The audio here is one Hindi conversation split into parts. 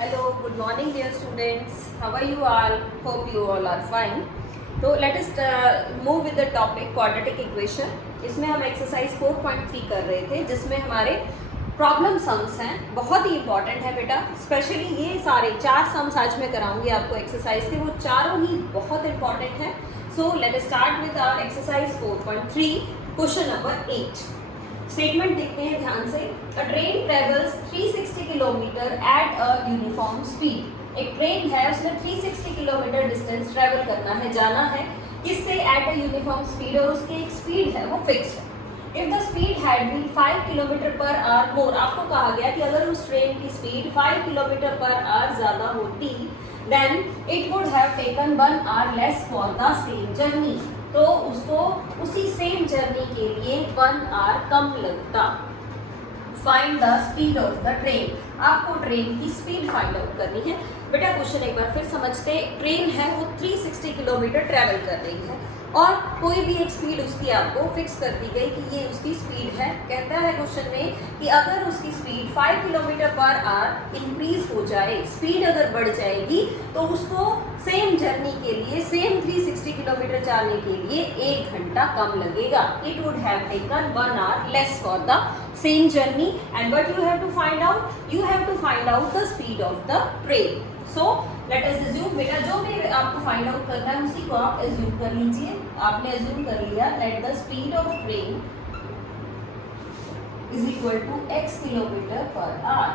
Hello, good morning dear students. How are you all? Hope you all are fine. तो let us move with the topic quadratic equation. इसमें हम एक्सरसाइज 4.3 कर रहे थे जिसमें हमारे प्रॉब्लम सम्स हैं, बहुत ही इंपॉर्टेंट है बेटा. स्पेशली ये सारे 4 सम्स आज मैं कराऊंगी आपको एक्सरसाइज के, वो चारों ही बहुत इंपॉर्टेंट है. So let us start with our exercise 4.3 question number 8. Statement देखते हैं ध्यान से. A train travels 360 kilometre at a uniform speed. एक ट्रेन है, उसने 360 किलोमीटर डिस्टेंस ट्रेवल करना है, जाना है किससे? एट अ यूनिफॉर्म स्पीड, और उसकी एक स्पीड है वो फिक्स है. If the speed had been 5 kilometre per hour more, आपको कहा गया कि अगर उस ट्रेन की स्पीड 5 किलोमीटर पर आवर ज्यादा होती then it would have taken 1 hour less for the same journey. तो उसको उसी सेम जर्नी के लिए 1 आवर कम लगता. Find the speed of the train. आपको ट्रेन की स्पीड फाइंड आउट करनी है. बेटा क्वेश्चन एक बार फिर समझते. ट्रेन है वो 360 किलोमीटर ट्रेवल कर रही है और कोई भी एक स्पीड उसकी आपको फिक्स कर दी गई कि ये उसकी स्पीड है. कहता है क्वेश्चन में कि अगर उसकी speed 5 kilometre per our increase हो जाए, स्पीड अगर बढ़ जाएगी तो उसको सेम जर्नी के लिए, सेम 360 किलोमीटर जाने के लिए 1 घंटा कम लगेगा. It would have taken 1 hour less for the same journey. And what you have to find out? You have to find out the speed of the train. So let us assume, बेटा जो भी आपको फाइंड आउट करना है उसी को आप अज्यूम कर लीजिए. आपने अज्यूम कर लिया let the speed of train is equal to x kilometre per hour.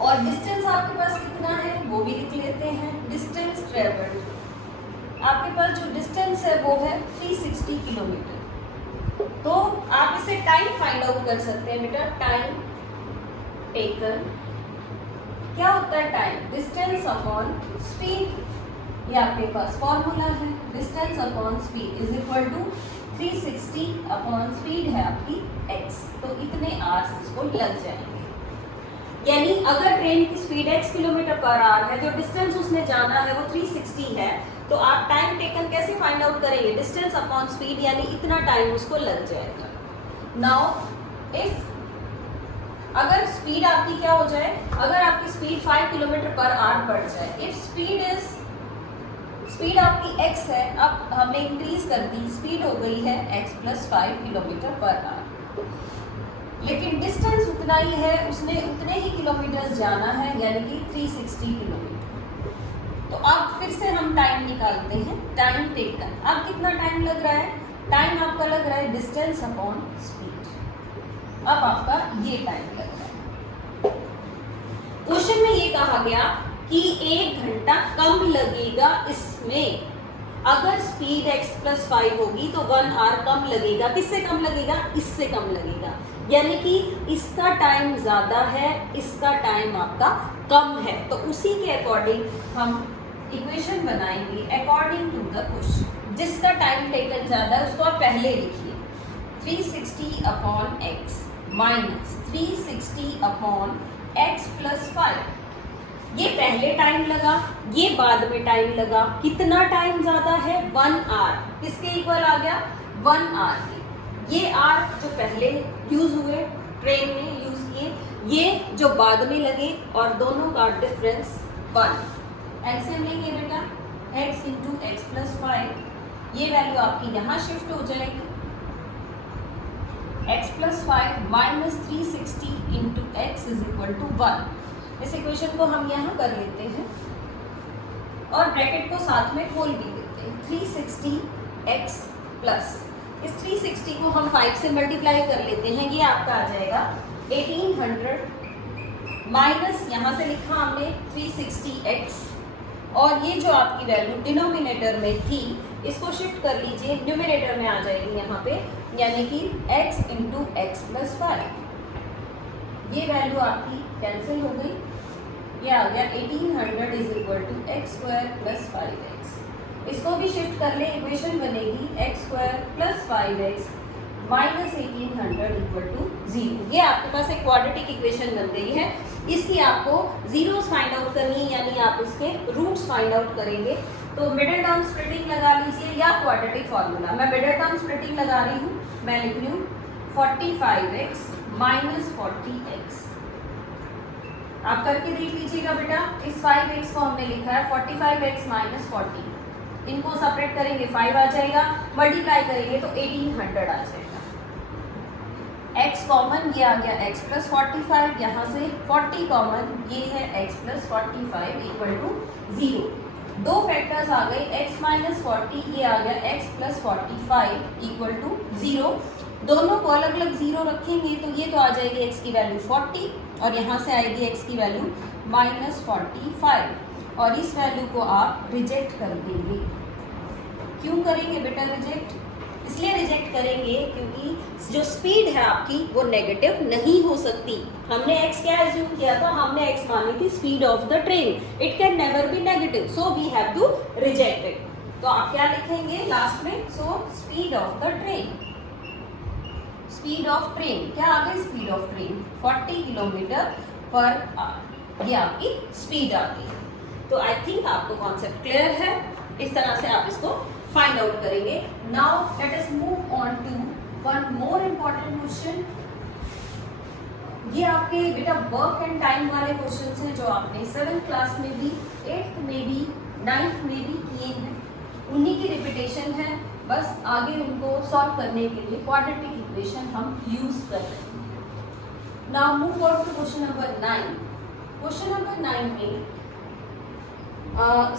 और डिस्टेंस आपके पास कितना है वो भी लिख लेते हैं. डिस्टेंस ट्रेवल्ड, आपके पास जो डिस्टेंस है वो है 360 किलोमीटर. तो आप इसे टाइम फाइंड आउट कर सकते हैं बेटा. टाइम टेकन क्या होता है? Time distance upon speed. ये आपके पास फॉर्मूला है. Distance upon speed is equal to 360 upon speed है आपकी x. तो इतने आवर्स इसको लग जाएंगे. यानी अगर ट्रेन की speed x kilometre per our है, जो डिस्टेंस उसने जाना है वो 360 है, तो आप टाइम टेकन कैसे फाइंड आउट करेंगे? डिस्टेंस अपॉन स्पीड, यानी इतना टाइम उसको लग जाएगा. नाउ इफ अगर स्पीड आपकी क्या हो जाए, अगर आपकी स्पीड 5 किलोमीटर पर आवर बढ़ जाए, इफ स्पीड आपकी x है, अब हमने इंक्रीज कर दी, स्पीड हो गई है x plus 5 kilometre per our, लेकिन डिस्टेंस उतना ही है, उसने उतने ही किलोमीटर जाना है यानी कि 360 किलोमीटर. तो अब फिर से हम टाइम निकालते हैं. टाइम टेकन, अब कितना टाइम लग रहा है? टाइम आपका लग रहा है डिस्टेंस अपॉन स्पीड. अब आपका ये टाइम लग रहा है. क्वेश्चन में ये कहा गया कि 1 घंटा कम लगेगा इसमें. अगर स्पीड x प्लस 5 होगी तो 1 आवर कम लगेगा. किससे कम लगेगा? इससे कम लगेगा. यानी कि इसका टाइम ज्यादा है, इसका टाइम आपका कम है. तो उसी के अकॉर्डिंग हम इक्वेशन बनाएंगे अकॉर्डिंग टू द क्वेश्चन. जिसका टाइम टेकन ज्यादा है उसको आप पहले लिखिए. 360 upon x minus 360 upon x plus 5. ये पहले टाइम लगा, ये बाद में टाइम लगा. कितना टाइम ज्यादा है? 1 आवर. किसके इक्वल आ गया? 1 आवर. ये आर जो पहले यूज हुए, ट्रेन में यूज किए, ये जो बाद में लगे, और दोनों का डिफरेंस 1. एलसीएम लेंगे बेटा. x इंटू एक्स प्लस 5, ये वैल्यू आपकी यहाँ शिफ्ट हो जाएगी. x plus 5 minus 360 into x is equal to 1. इस इक्वेशन को हम यहाँ कर लेते हैं और ब्रैकेट को साथ में खोल भी देते हैं. 360x प्लस, इस 360 को हम 5 से मल्टीप्लाई कर लेते हैं. ये आपका आ जाएगा 1800 माइनस यहाँ से लिखा हमने 360x, और ये जो आपकी वैल्यू डिनोमिनेटर में थी इसको शिफ्ट कर लीजिए, न्यूमिनेटर में आ जाएगी यहाँ पे, यानी कि x इंटू एक्स प्लस 5. ये वैल्यू आपकी कैंसिल हो गई. ये आ गया 1800 is equal to x square plus 5x. इसको भी शिफ्ट कर ले, इक्वेशन बनेगी x square plus 5x minus 1800 equal to 0. ये आपके पास एक क्वाड्रेटिक इक्वेशन बन गई है. इसकी आपको जीरोस फाइंड आउट करनी है, यानी आप इसके रूट्स फाइंड आउट करेंगे. तो मिडिल टर्म स्प्लिटिंग लगा लीजिए या क्वाड्रेटिक फॉर्मूला. मैं मिडिल टर्म स्प्लिटिंग लगा रही हूँ. मैं लिख रही हूँ 45x माइनस 40x. आप करके देख लीजिएगा बेटा। इस 5x को हमने लिखा है 45x माइनस 40, इनको सेपरेट करेंगे 5 आ जाएगा, मल्टीप्लाई करेंगे तो 1800 आ जाएगा। x कॉमन, ये आ गया x प्लस 45, यहाँ से 40 कॉमन, ये है x प्लस 45 इक्वल टू 0। दो फैक्टर्स आ गए, x माइनस 40, ये आ गया x प्लस 45 इक्वल टू 0। दोनों को अलग अलग 0 रखेंगे तो ये तो आ जाएगी x की वैल्यू 40 और यहाँ से आएगी x की वैल्यू माइनस 45 और इस वैल्यू को आप रिजेक्ट कर देंगे। क्यों करेंगे बेटा रिजेक्ट? इसलिए रिजेक्ट करेंगे क्योंकि जो स्पीड है आपकी वो नेगेटिव नहीं हो सकती। हमने x क्या एज्यूम किया था? हमने x मानी थी speed of the train, it can never be negative, so we have to reject it. तो आप क्या लिखेंगे लास्ट में? So speed of the train, speed of train क्या आ गई? Speed of train 40 kilometre per hour, ये आपकी स्पीड आ गई। तो आई थिंक आपको कॉन्सेप्ट क्लियर है। इस तरह से आप इसको फाइंड आउट करेंगे। Now let us move on to one more important question. ये आपके बेटा वर्क एंड टाइम वाले क्वेश्चंस हैं जो आपने 7th क्लास में भी, 8th में भी, 9th में भी किए हैं, उन्हीं की रिपीटेशन है। बस आगे उनको सॉल्व करने के लिए क्वाड्रेटिक इक्वेशन हम यूज कर रहे हैं। Now move on to question number 9। Question number 9 में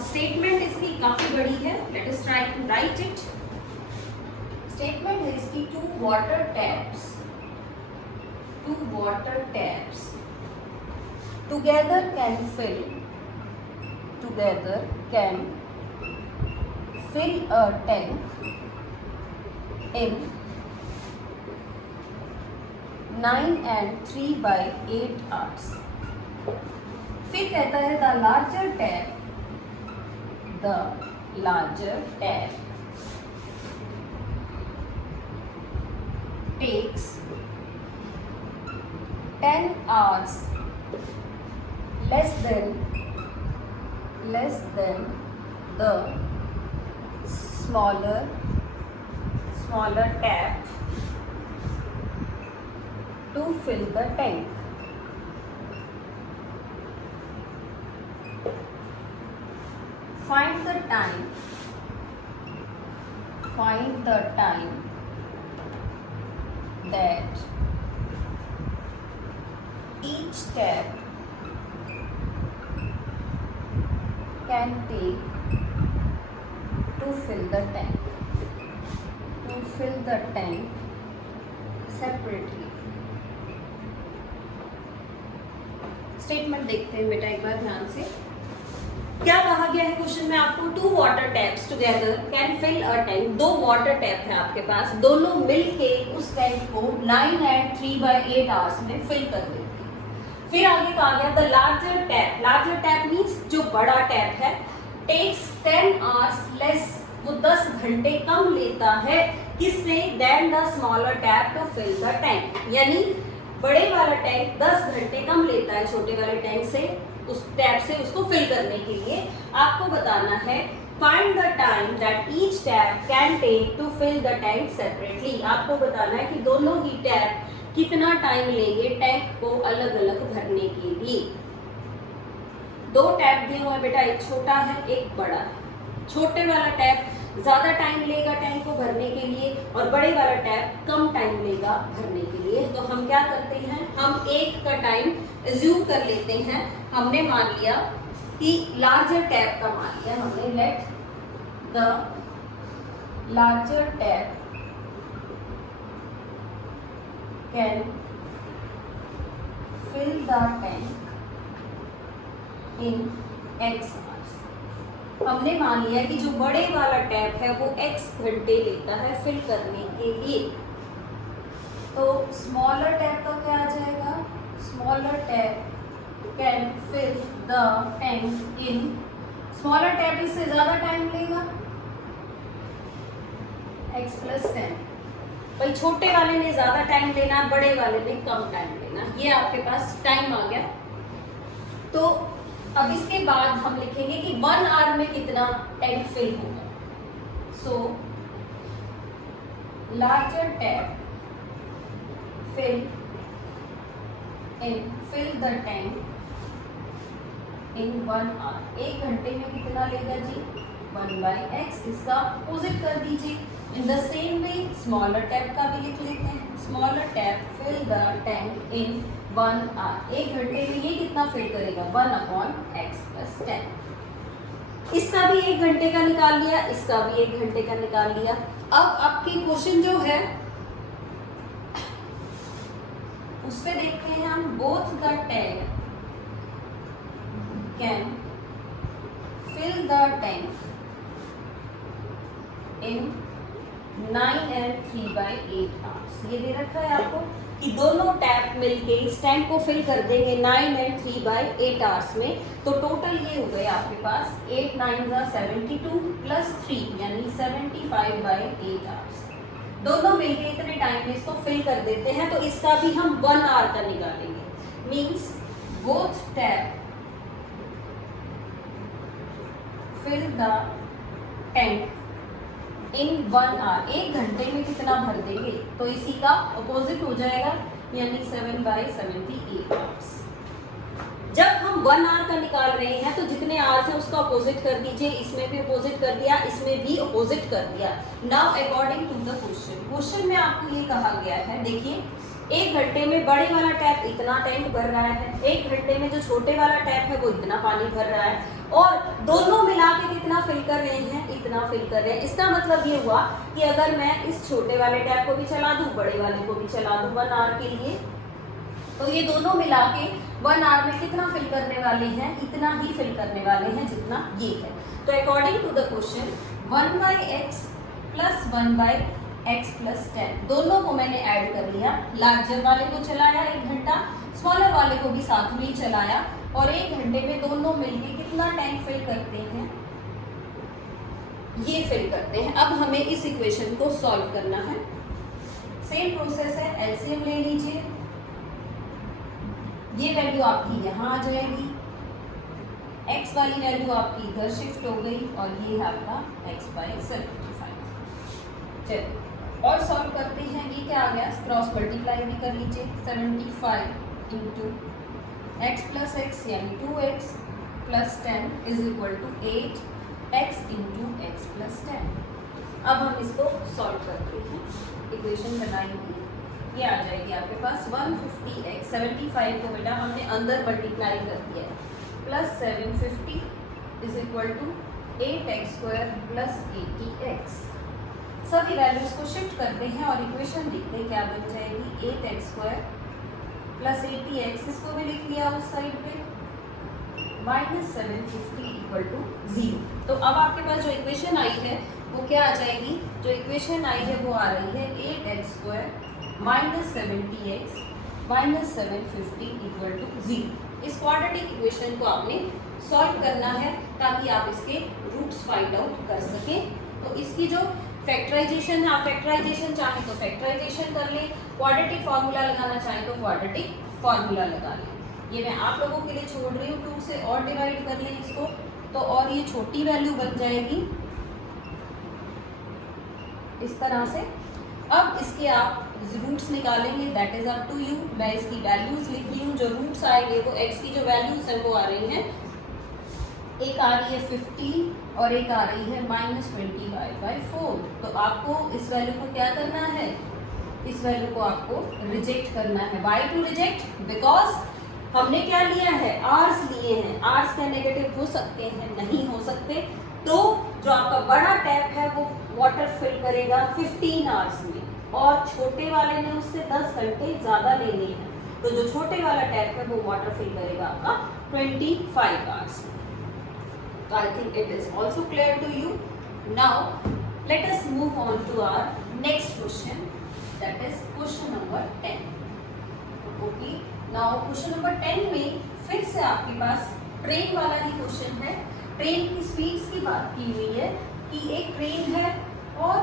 स्टेटमेंट इसकी काफी बड़ी है। Let us try to write it. Statement है इसकी two water taps together can fill a tank in 9 and 3/8 hours। फिर कहता है the larger tap takes 10 hours less than the smaller tap to fill the tank। Find the time that each tap can take to fill the tank separately। Statement देखते हैं बेटा एक बार ध्यान से। क्या कहा गया है क्वेश्चन में आपको? Two water taps together can fill a tank. दो वाटर टैप है आपके पास, दोनों मिलके उस टैंक को 9 and 3/8 आवर्स में फिल कर देते हैं। फिर आगे कहा गया द लार्जर टैप मीन्स जो बड़ा टैप है, टेक्स 10 आवर्स लेस, वो 10 घंटे कम लेता है किससे? Than the smaller tap to fill the tank. यानी बड़े वाला टैंक 10 घंटे कम लेता है छोटे वाले टैंक से, उस टैप से उसको फिल करने के लिए। आपको बताना है find the time that each tap can take to fill the tank separately. आपको बताना है कि दोनों ही टैप कितना टाइम लेंगे टैंक को अलग अलग भरने के लिए। दो टैप दिए हुए बेटा, एक छोटा है एक बड़ा है। छोटे वाला टैप ज्यादा टाइम लेगा टैंक को भरने के लिए और बड़े वाला टैप कम टाइम लेगा भरने के लिए। तो हम क्या करते हैं, हम एक का टाइम एज्यूम कर लेते हैं। हमने मान लिया कि लार्जर टैप का मान लिया हमने, let the larger tap can fill the tank in x hours। हमने मान लिया कि जो बड़े वाला टैप है वो x घंटे लेता है फिल करने के लिए। तो स्मॉलर टैप का क्या आ जाएगा? Smaller tap can fill the tank in, smaller tap इससे ज्यादा टाइम लेगा x + 10। भाई छोटे वाले ने ज्यादा टाइम लेना, बड़े वाले ने कम टाइम लेना। ये आपके पास टाइम आ गया। तो अब इसके बाद हम लिखेंगे कि 1 आवर में कितना टैंक फिल होगा। So larger tap fill the tank in 1 hour. 1 घंटे में कितना लेगा जी 1/x। इसका अपोजिट कर दीजिए। In the same way smaller tap का भी लिख लेते हैं। Smaller tap fill the tank in 1 hour. 1 घंटे में ये कितना फिल करेगा 1/x + 10। इसका भी 1 घंटे का निकाल लिया, इसका भी 1 घंटे का निकाल लिया। अब आपकी क्वेश्चन जो है उससे देखते हैं हम, both the tank can fill the tank in 9 and 3/8 hours. ये दे रखा है आपको कि दोनों टैप मिलके इस टैंक को फिल कर देंगे 9 and 3/8 आवर्स में। तो टोटल ये हो गए आपके पास 8 9 72 + 3 यानी 75/8 आवर्स। दोनों मिलके इतने टाइम में इसको फिल कर देते हैं। तो इसका भी हम 1 आवर का निकालेंगे। Means both tap fill the tank in 1 hour. 1 घंटे में कितना भर देंगे, तो इसी का अपोजिट हो जाएगा यानी 7/78 आवर्स। जब हम 1 आवर का निकाल रहे हैं तो जितने आवर्स है उसका अपोजिट कर दीजिए। इसमें भी अपोजिट कर दिया, इसमें भी अपोजिट कर दिया। Now according to the question में आपको ये कहा गया है, देखिए 1 घंटे में बड़े वाला टैप इतना टैंक भर रहा है, 1 घंटे में जो छोटे वाला टैप है वो इतना पानी भर रहा है, और दोनों मिला के कितना फिल कर रहे हैं, इतना फिल कर रहे हैं। इसका मतलब ये हुआ कि अगर मैं इस छोटे वाले टैप को भी चला दूं, बड़े वाले को भी चला दूं 1 आवर के लिए, तो ये दोनों मिला के 1 आवर में कितना फिल करने वाले हैं, इतना ही फिल करने वाले हैं जितना ये है। तो according to the question 1/x + 1/x + 10 दोनों को मैंने ऐड कर लिया। लार्जर वाले को चलाया 1 घंटा, स्मॉलर वाले को भी साथ में ही चलाया, और 1 घंटे में दोनों मिलके कितना टैंक फिल करते हैं, ये फिल करते हैं। अब हमें इस इक्वेशन को सॉल्व करना है। सेम प्रोसेस है, एलसीएम ले लीजिए। ये वैल्यू आपकी यहाँ आ जाएगी, x वाली वैल्यू आपकी इधर शिफ्ट हो गई, और ये है आपका x/75। चलिए और सॉल्व करते हैं। ये क्या आ गया, क्रॉस मल्टीप्लाई भी कर लीजिए। 75 × x + x यानी 2x + 10 = 8x × x + 10। अब हम इसको सॉल्व करते हैं, इक्वेशन बनाएंगे। ये आ जाएगी आपके पास 150x। 75 को बेटा हमने अंदर मल्टीप्लाई कर दिया है, +750 = 8x² + 80x। सभी वैल्यूज को शिफ्ट करते हैं और इक्वेशन लिखते हैं, क्या बन जाएगी 8x² + 80x। इसको भी लिख लिया उस साइड पे, -750 = 0। तो अब आपके पास जो इक्वेशन आई है वो क्या आ जाएगी, जो इक्वेशन आई है वो आ रही है 8x² - 70x - 750 = 0। इस क्वाड्रेटिक इक्वेशन को आपने सॉल्व करना है ताकि आप इसके रूट्स फाइंड आउट कर सकें। तो इसकी जो फैक्टराइजेशन है, आप फैक्टराइजेशन चाहे तो फैक्टराइजेशन कर लें, क्वाड्रेटिक फार्मूला लगाना चाहे तो क्वाड्रेटिक फार्मूला लगा लें। ये मैं आप लोगों के लिए छोड़ रही हूँ, 2 से और डिवाइड कर लें इसको, तो और ये छोटी वैल्यू बन जाएगी इस तरह से। अब इसके आप रूट्स निकालेंगे, that is up to you. मैं इसकी वैल्यूज लिख रही हूँ, जो रूट्स आएंगे वो x की जो वैल्यूज है वो आ रही हैं, एक आ रही है 15 और एक आ रही है -20/4। तो आपको इस वैल्यू को क्या करना है, इस वैल्यू को आपको रिजेक्ट करना है। वाई टू रिजेक्ट, बिकॉज हमने क्या लिया है, आर्स लिए हैं। आर्स क्या नेगेटिव हो सकते हैं, नहीं हो सकते। तो जो आपका बड़ा टैप है वो वाटर फिल करेगा 15 आवर्स में, और छोटे वाले ने उससे 10 घंटे ज़्यादा लेने हैं, तो जो छोटे वाला टैप है वो वाटर फिल करेगा आपका 25 आवर्स में। So I think it is also clear to you. Now let us move on to our next question, that is question number 10. Okay. Now question number 10 में फिर से आपके पास ट्रेन वाला ही क्वेश्चन है। ट्रेन की स्पीड्स की बात की हुई है कि एक ट्रेन है और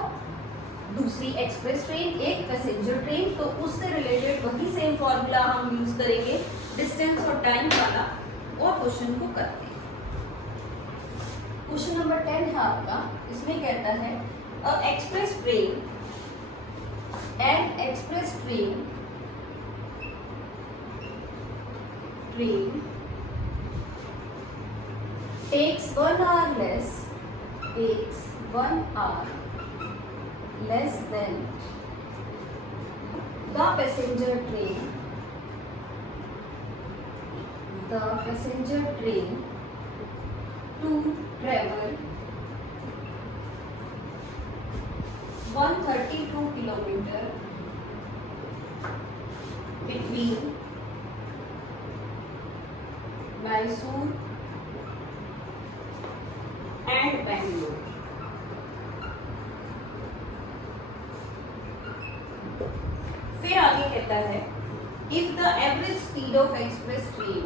दूसरी एक्सप्रेस ट्रेन, एक पैसेंजर ट्रेन। तो उससे रिलेटेड वही सेम फॉर्मूला हम यूज करेंगे, डिस्टेंस और टाइम वाला, और क्वेश्चन को करते हैं। क्वेश्चन नंबर 10 है आपका, इसमें कहता है a express train and express train 1 hour less, takes 1 hour less than the passenger train to travel 132 kilometer between Mysore and Bangalore. फिर आगे कहता है if the average speed of express train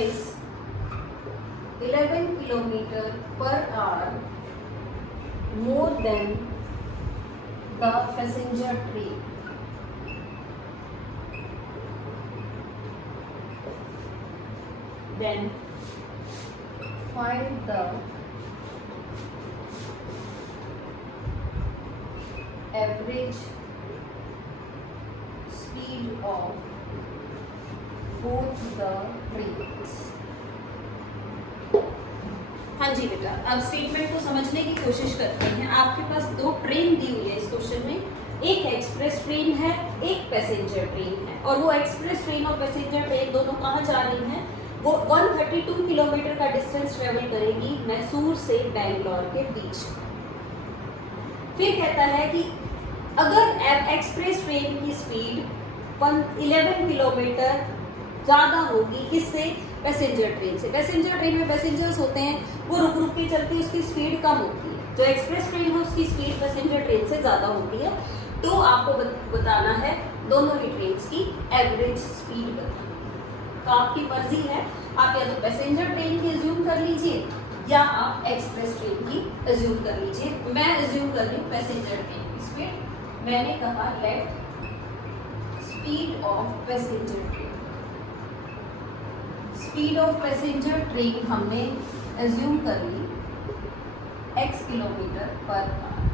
is 11 kilometer per hour more than the passenger train, then find the average speed of both the trains. हाँ जी बेटा, अब स्टेटमेंट को समझने की कोशिश करते हैं। आपके पास दो ट्रेन दी हुई है इस क्वेश्चन में, एक एक्सप्रेस ट्रेन है, एक पैसेंजर ट्रेन है, और वो एक्सप्रेस ट्रेन और पैसेंजर ट्रेन दोनों कहाँ जा रही हैं? वो 132 किलोमीटर का डिस्टेंस ट्रेवल करेगी मैसूर से बेंगलोर के बीच। फिर कहता है कि अगर एक्सप्रेस ट्रेन की स्पीड 11 किलोमीटर ज़्यादा होगी किससे? पैसेंजर ट्रेन से। पैसेंजर ट्रेन में पैसेंजर्स होते हैं, वो रुक रुक के चलती है, उसकी स्पीड कम होती है। जो एक्सप्रेस ट्रेन है उसकी स्पीड पैसेंजर ट्रेन से ज़्यादा होती है। तो आपको बताना है दोनों ही ट्रेन की एवरेज स्पीड बताना। तो आपकी मर्जी है, आप या तो पैसेंजर ट्रेन की एज्यूम कर लीजिए या आप एक्सप्रेस ट्रेन की एज्यूम कर लीजिए। मैं एज्यूम कर रही हूँ पैसेंजर ट्रेन की स्पीड। मैंने कहा let speed of passenger train, speed of passenger train हमने एज्यूम कर ली x किलोमीटर पर आवर।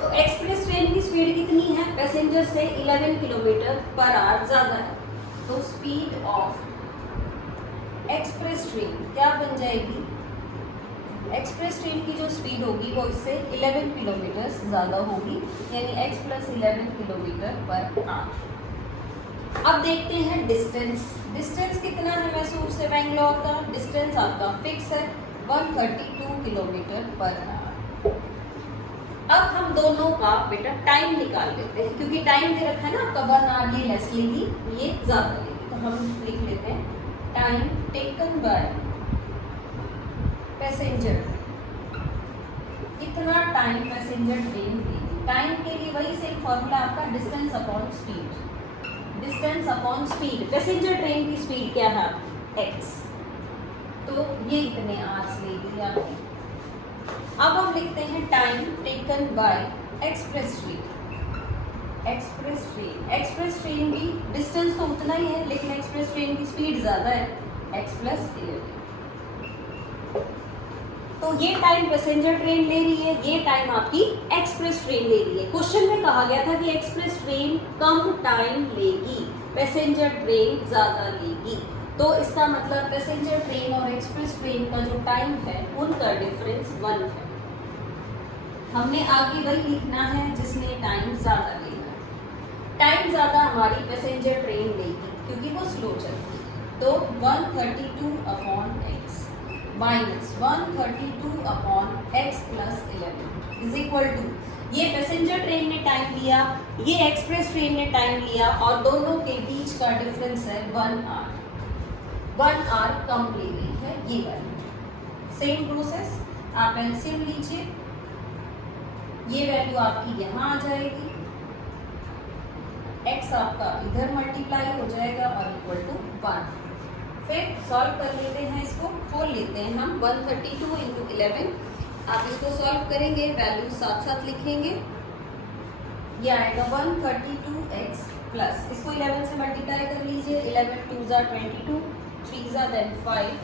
तो एक्सप्रेस ट्रेन की स्पीड कितनी है? पैसेंजर से 11 किलोमीटर पर आवर ज़्यादा है। तो स्पीड ऑफ एक्सप्रेस ट्रेन क्या बन जाएगी? एक्सप्रेस ट्रेन की जो स्पीड होगी वो इससे 11 किलोमीटर ज़्यादा होगी, यानी x + 11 किलोमीटर पर आवर। अब देखते हैं डिस्टेंस। डिस्टेंस कितना है मैसूर से बेंगलोर का? डिस्टेंस आपका फिक्स है 132 किलोमीटर पर आवर। अब हम दोनों का बेटा टाइम निकाल लेते हैं, क्योंकि टाइम दे रखा है ना आपका 1 आवर, ये लेस लेगी, ये ज़्यादा लेगी। तो हम लिख लेते हैं टाइम टेकन बाय पैसेंजर, कितना टाइम पैसेंजर ट्रेन लेगी। टाइम के लिए वही सेम फॉर्मूला आपका, distance upon speed. Distance upon speed, passenger train की स्पीड क्या है? x, तो ये इतने आवर्स लेगी आपकी। अब हम लिखते हैं time taken by express train. Express train भी डिस्टेंस तो उतना ही है, लेकिन एक्सप्रेस ट्रेन की स्पीड ज़्यादा है, x + 11। तो ये टाइम पैसेंजर ट्रेन ले रही है, ये टाइम आपकी एक्सप्रेस ट्रेन ले रही है। क्वेश्चन में कहा गया था कि एक्सप्रेस ट्रेन कम टाइम लेगी, पैसेंजर ट्रेन ज़्यादा लेगी। तो इसका मतलब पैसेंजर ट्रेन और एक्सप्रेस ट्रेन का जो टाइम है उनका डिफरेंस 1 है। हमने आगे वही लिखना है जिसने टाइम ज़्यादा लेना है। टाइम ज़्यादा हमारी पैसेंजर ट्रेन लेगी क्योंकि वो स्लो चलती है। तो 132 upon x minus 132 upon x + 11 is equal to, ये पैसेंजर ट्रेन ने टाइम लिया, ये एक्सप्रेस ट्रेन ने टाइम लिया, और दोनों के बीच का डिफरेंस है 1 आवर। 1 आवर कम ले गई है ये वाली। सेम प्रोसेस, आप एलसीएम लीजिए, ये वैल्यू आपकी यहाँ आ जाएगी, x आपका इधर मल्टीप्लाई हो जाएगा और इक्वल टू 1। फिर सॉल्व कर लेते हैं, इसको खोल लेते हैं हम। 132 × 11, आप इसको सॉल्व करेंगे, वैल्यू साथ साथ लिखेंगे। ये आएगा 132x प्लस, इसको 11 से मल्टीप्लाई कर लीजिए। 11 2 = 22, 3 = 5,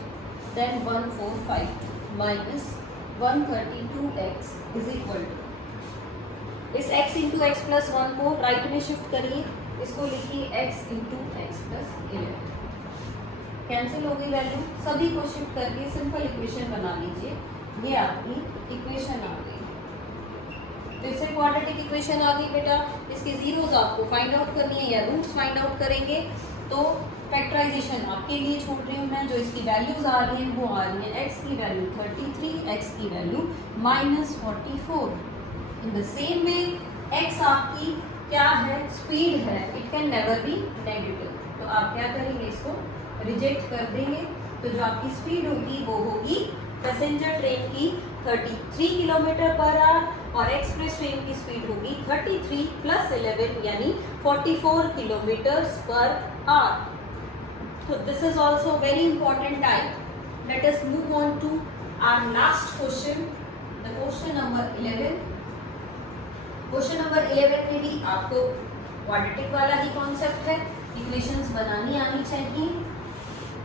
then 1452। Minus 132x is equal to, इस x इंटू एक्स प्लस 1 को राइट में शिफ्ट करिए, इसको लिखिए x into x plus 11, cancel हो गई वैल्यू, सभी को शिफ्ट करके सिंपल इक्वेशन बना लीजिए, ये आपकी इक्वेशन आ गई। फिर से क्वाड्रेटिक इक्वेशन आ गई बेटा, इसके जीरोस आपको फाइंड आउट करनी है या रूट्स फाइंड आउट करेंगे, तो फैक्टराइजेशन आपके लिए छोड़ रही हूँ मैं, जो इसकी वैल्यूज आ रही हैं वो आ रही हैं x की वैल्यू 33, x की value minus 44। In the same way x आपकी क्या है, स्पीड है, it can never be negative, तो आप क्या करेंगे, इसको रिजेक्ट कर देंगे, तो जो आपकी स्पीड होगी वो होगी पैसेंजर ट्रेन की 33 किलोमीटर पर आवर और एक्सप्रेस ट्रेन की स्पीड होगी 33 प्लस 11 यानी 44 kilometres per hour. So this is also very important type. Let us move on to our last question, the question number 11. Question number 11 में भी आपको क्वाड्रेटिक वाला ही कॉन्सेप्ट है, इक्वेशंस बनानी आनी चाहिए,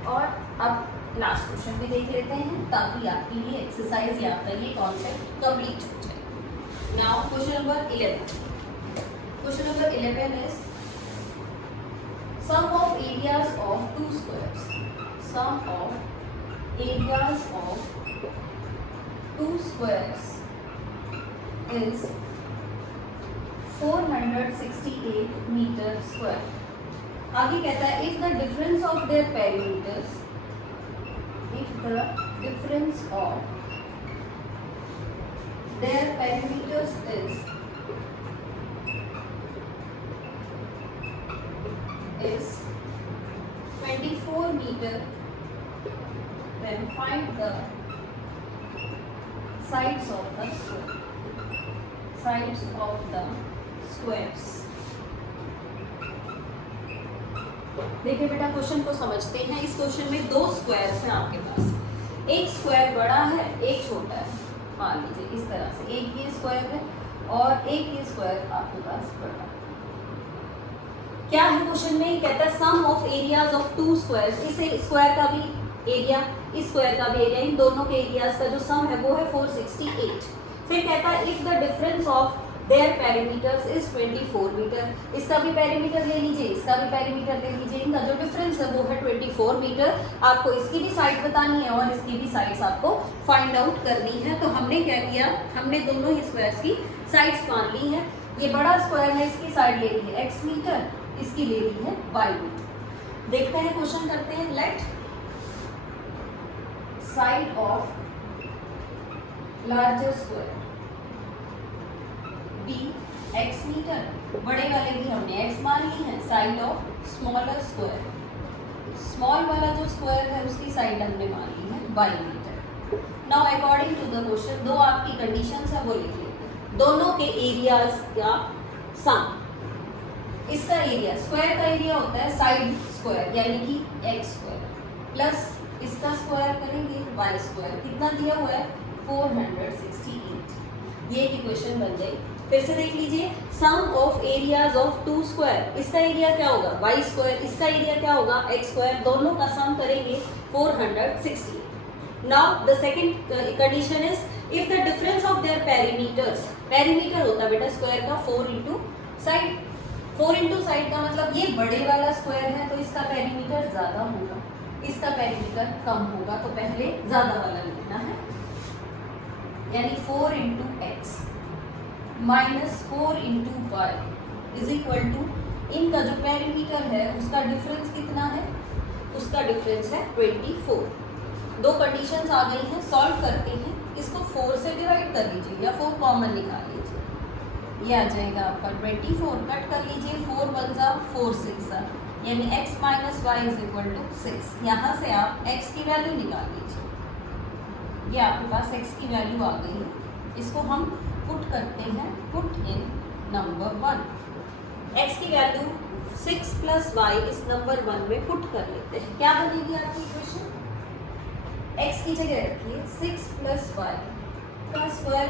और अब लास्ट क्वेश्चन भी देख लेते हैं ताकि आपके लिए एक्सरसाइज या आपका ये कॉन्सेप्ट कंप्लीट हो जाए। Now question number 11, question number 11 is sum of areas of two squares, sum of areas of two squares is 468 meter square। आगे कहता है if the difference of their perimeters, if the difference of their perimeters is 24 meter, then find the sides of the square, sides of the squares। देखिए बेटा क्वेश्चन को समझते हैं। इस क्वेश्चन में दो स्क्वायर्स हैं आपके पास, एक स्क्वायर बड़ा है एक छोटा है, मान लीजिए इस तरह से, एक ये स्क्वायर है और एक ये स्क्वायर आपके पास बड़ा है। क्या है क्वेश्चन में, कहता है sum of areas of two squares, इस स्क्वायर का भी एरिया इस स्क्वायर का भी एरिया, इन दोनों के एरियाज का जो सम है वो है 468। फिर कहता है if the difference of their perimeters is 24 metre, इसका भी पेरीमीटर ले लीजिए, इसका भी पेरीमीटर ले लीजिए, इनका जो डिफरेंस है वो है 24 मीटर। आपको इसकी भी साइड बतानी है और इसकी भी साइड्स आपको फाइंड आउट करनी है। तो हमने क्या किया, हमने दोनों ही स्क्वायर्स की साइड्स मान ली है। ये बड़ा स्क्वायर है, इसकी साइड ले ली है x मीटर, इसकी ले ली है y मीटर। देखते हैं क्वेश्चन करते हैं। Let side of larger square be x metre, बड़े वाले भी हमने x मान ली है। Side of smaller square, small वाला जो स्क्वायर है उसकी साइड हमने मान ली है y metre. Now according to the question, दो आपकी कंडीशंस है वो लिख लेते, दोनों के एरियाज का सम। इसका एरिया, स्क्वायर का एरिया होता है साइड स्क्वायर यानी कि x स्क्वायर प्लस इसका स्क्वायर करेंगे y स्क्वायर, कितना दिया हुआ है 468। ये इक्वेशन बन गई। फिर से देख लीजिए, sum of areas of two square, इसका एरिया क्या होगा y स्क्वायर, इसका एरिया क्या होगा x स्क्वायर, दोनों का सम करेंगे 468। Now the second condition is if the difference of their perimeters, perimeter होता है बेटा स्क्वायर का 4 इंटू साइड, 4 इंटू साइड का मतलब ये बड़े वाला स्क्वायर है तो इसका पेरीमीटर ज़्यादा होगा, इसका पेरीमीटर कम होगा, तो पहले ज़्यादा वाला लिखना है, यानी 4 into x minus 4 into y is equal to, इनका जो पेरीमीटर है उसका डिफरेंस कितना है, उसका डिफरेंस है 24। दो कंडीशंस आ गई हैं, सॉल्व करते हैं। इसको 4 से डिवाइड कर लीजिए या 4 कॉमन निकाल लीजिए, ये आ जाएगा आपका 24, कट कर लीजिए, 4 1 जा 4 6 जा, यानी x minus y is equal to 6। यहाँ से आप x की वैल्यू निकाल लीजिए, ये आपके पास x की वैल्यू आ गई है। इसको हम पुट करते हैं, पुट इन नंबर 1, x की वैल्यू 6 प्लस वाई इस नंबर 1 में पुट कर लेते हैं। क्या बनेगी आपकी इक्वेशन, x की जगह रखिए 6 प्लस वाई का square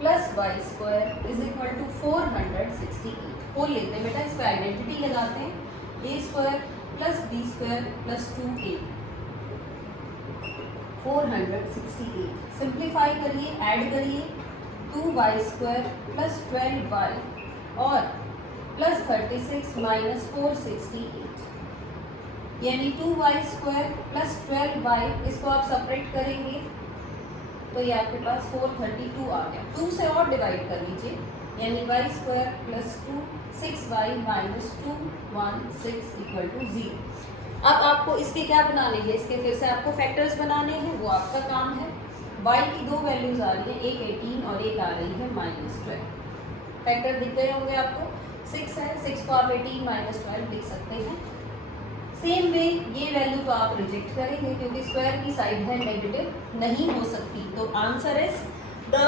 plus y square is equal to 468। खोल लेते हैं बेटा, इस पर आइडेंटिटी लगाते हैं, a square plus b square plus 2a 468। Simplify करिए, ऐड करिए, 2y² प्लस 12y और प्लस 36 माइनस 468, यानी 2y² प्लस 12y, इसको आप सेपरेट करेंगे तो ये आपके पास 432 आ गया। 2 से और डिवाइड कर लीजिए, यानी y² plus 2 6y minus 216 equal to 0। अब आपको इसके क्या बनाने हैं, इसके फिर से आपको फैक्टर्स बनाने हैं, वो आपका काम है। y की दो वैल्यूज आ रही है, एक 18 और एक आ रही है -12। फैक्टर दिख गए होंगे आपको, 6 है, 6 को आप 18 माइनस 12 लिख सकते हैं। सेम वे ये वैल्यू तो आप रिजेक्ट करेंगे क्योंकि स्क्वायर की साइड है नेगेटिव, नहीं हो सकती। तो answer is the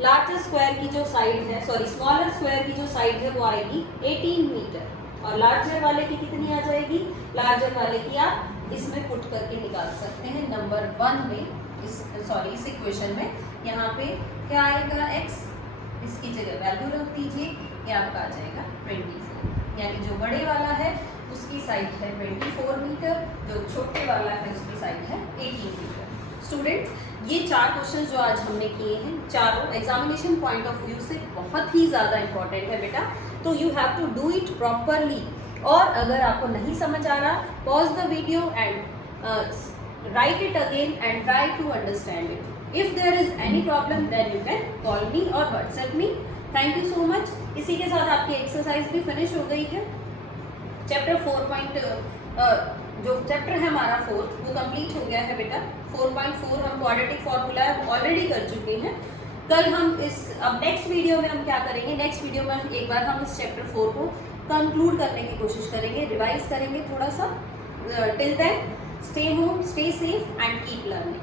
larger square की जो साइड है, सॉरी स्मॉलर स्क्वायर की जो साइड है वो आएगी 18 मीटर, और लार्जर वाले की कितनी आ जाएगी, लार्जर वाले की आप इसमें पुट करके निकाल सकते हैं नंबर 1 में, इस इक्वेशन में। यहाँ पे क्या आएगा, x, इसकी जगह वैल्यू रख दीजिए, ये आपका आ जाएगा 24, यानी जो बड़े वाला है उसकी साइड है 24 मीटर, जो छोटे वाला है उसकी साइड है 18 मीटर। स्टूडेंट्स, ये 4 क्वेश्चन जो आज हमने किए हैं, चारों एग्जामिनेशन पॉइंट ऑफ व्यू से बहुत ही ज़्यादा इंपॉर्टेंट है बेटा, तो you have to do it properly. और अगर आपको नहीं समझ आ रहा, pause the video and write it again and try to understand it. If there is any problem then you can call me और WhatsApp me. Thank you so much. इसी के साथ आपकी एक्सरसाइज भी फिनिश हो गई है। चैप्टर 4 जो चैप्टर है हमारा 4 वो कंप्लीट हो गया है बेटा। 4.4 हम क्वाड्रेटिक फॉर्मूला ऑलरेडी कर चुके हैं। कल हम अब नेक्स्ट वीडियो में हम क्या करेंगे, नेक्स्ट वीडियो में एक बार हम इस चैप्टर 4 को कंक्लूड करने की कोशिश करेंगे, रिवाइज करेंगे थोड़ा सा। Till then stay home, stay safe and keep learning.